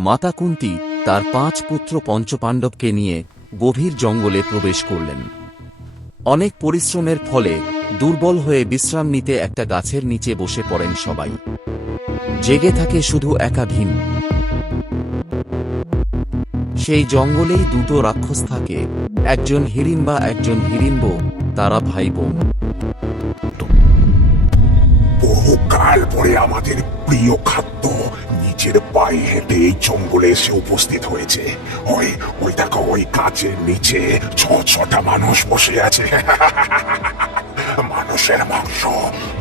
মাতা কুন্তি তার পাঁচ পুত্র পঞ্চপাণ্ডবকে নিয়ে গভীর জঙ্গলে প্রবেশ করলেন। অনেক পরিশ্রমের ফলে দুর্বল হয়ে বিশ্রাম নিতে একটা গাছের নিচে বসে পড়েন সবাই। জেগে থাকে শুধু একা ভীম। সেই জঙ্গলেই দুটো রাক্ষস থাকে, একজন হিড়িম্বা একজন হিড়িম্ব তারা ভাই বোন বহুকাল পরে আমাদের প্রিয় খাদ্য নিজের পায়ে হেঁটে এই জঙ্গলে এসে উপস্থিত হয়েছে। ওই ওই দেখো, ওই গাছের নিচে ছ ছটা মানুষ বসে আছে। মানুষের মাংস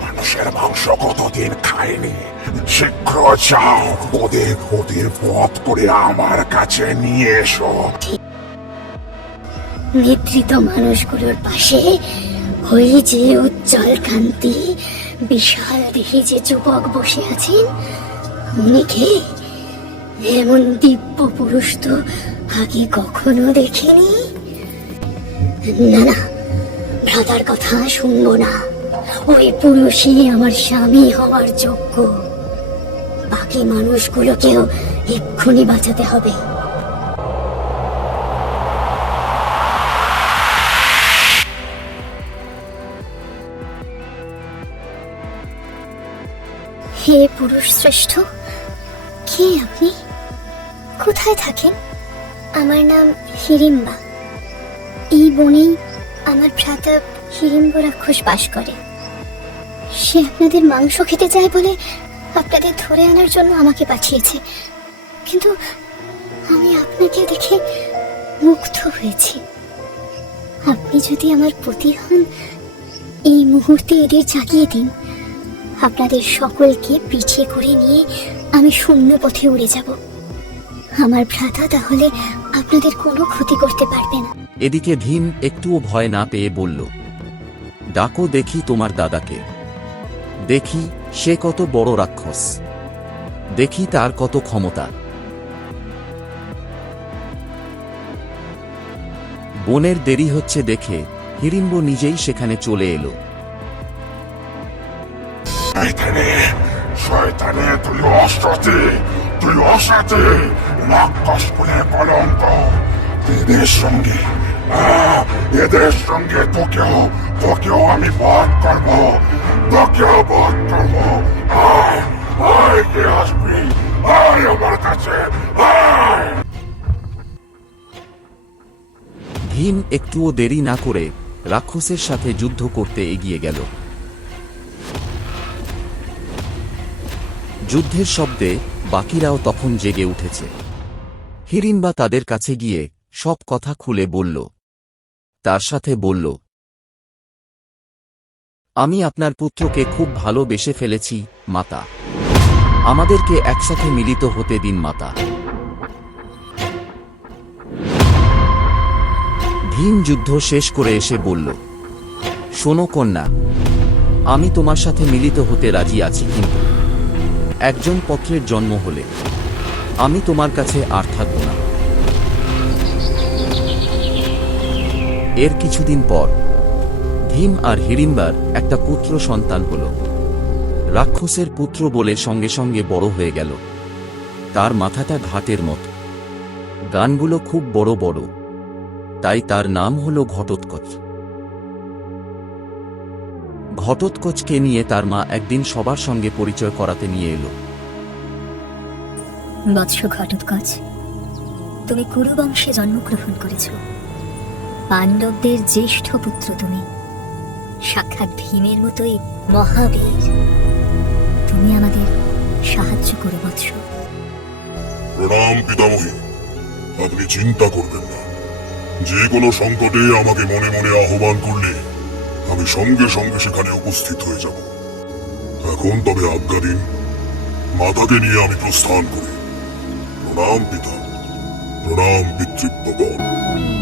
মানুষের মাংস কতদিন খায়নি? শীঘ্র যাও, ওদের ওদের বধ করে আমার কাছে নিয়ে এসো। নিদ্রিত মানুষগুলোর পাশে ওই যে উজ্জ্বল কান্তি বিশাল দেহি যে যুবক বসে আছেন উনি কে এমন দিব্য পুরুষ তো আগে কখনো দেখিনি। না না, ভ্রাতার কথা শুনব না। ওই পুরুষই আমার স্বামী হওয়ার যোগ্য। বাকি মানুষগুলোকেও এক্ষুনি বাঁচাতে হবে। হে পুরুষ শ্রেষ্ঠ কে আপনি? কোথায় থাকেন? আমার নাম হিরিম্বা। এই বনেই আমার ভ্রাতা হিরিম্ব রাক্ষস বাস করে। সে আপনাদের মাংস খেতে চায় বলে আপনাদের ধরে আনার জন্য আমাকে পাঠিয়েছে। কিন্তু আমি আপনাকে দেখে মুগ্ধ হয়েছি। আপনি যদি আমার পতি হন, এই মুহূর্তে এদের জাগিয়ে দিন। আপনাদের সকলকে পিছিয়ে করে নিয়ে আমি শূন্য পথে উড়ে যাব। আমার ভ্রাতা তাহলে আপনাদের কোনো ক্ষতি করতে পারবে না। এদিকে ভীম একটুও ভয় না পেয়ে বলল ডাকো দেখি তোমার দাদাকে। দেখি সে কত বড় রাক্ষস। দেখি তার কত ক্ষমতা। বনের দেরি হচ্ছে দেখে হিড়িম্ব নিজেই সেখানে চলে এলো। শয়তানে শয়তানে তুই অসতি তুই অসতি রাক্ষস বলে কলঙ্ক এদের সঙ্গে এদের সঙ্গে তোকেও তোকেও আমি বধ করব, তোকেও বধ করব। আয় আয় কে আসবি? আয় আমার কাছে, আয়! ভীম একটুও দেরি না করে রাক্ষসের সাথে যুদ্ধ করতে এগিয়ে গেল। যুদ্ধের শব্দে বাকিরাও তখন জেগে উঠেছে। হিড়িম্বা তাদের কাছে গিয়ে সব কথা খুলে বলল। তার সাথে বলল, আমি আপনার পুত্রকে খুব ভালোবেসে ফেলেছি, মাতা। আমাদেরকে একসাথে মিলিত হতে দিন, মাতা। ভীম যুদ্ধ শেষ করে এসে বলল, শোনো, কন্যা, আমি তোমার সাথে মিলিত হতে রাজি আছি কিন্তু একজন পত্রের জন্ম হলে আমি তোমার কাছে আর থাকব না। এর কিছুদিন পর ভীম আর হিড়িম্বার একটা পুত্র সন্তান হল। রাক্ষসের পুত্র বলে সঙ্গে সঙ্গে বড় হয়ে গেল। তার মাথাটা ঘাটের মতো। গানগুলো খুব বড় বড়। তাই তার নাম হল ঘটোৎকচ। ঘটোৎকচকে নিয়ে তার মা একদিন সবার সঙ্গে পরিচয় করাতে নিয়ে এলো। বৎস ঘটোৎকচ তুমি কুরু বংশে জন্মগ্রহণ করেছ। পাণ্ডবদের জ্যেষ্ঠ পুত্র তুমি। সাক্ষাৎ ভীমের মতোই মহাবীর। তুমি আমাদের সাহায্য করো বৎস। প্রণাম পিতামহী। আপনি চিন্তা করবেন না। যে কোনো সংকটে আমাকে মনে মনে আহ্বান করলে আমি সঙ্গে সঙ্গে সেখানে উপস্থিত হয়ে যাব। এখন তবে আজ্ঞা দিন মাতাকে নিয়ে আমি প্রস্থান করি। প্রণাম পিতা, প্রণাম পিতৃত্বগণ।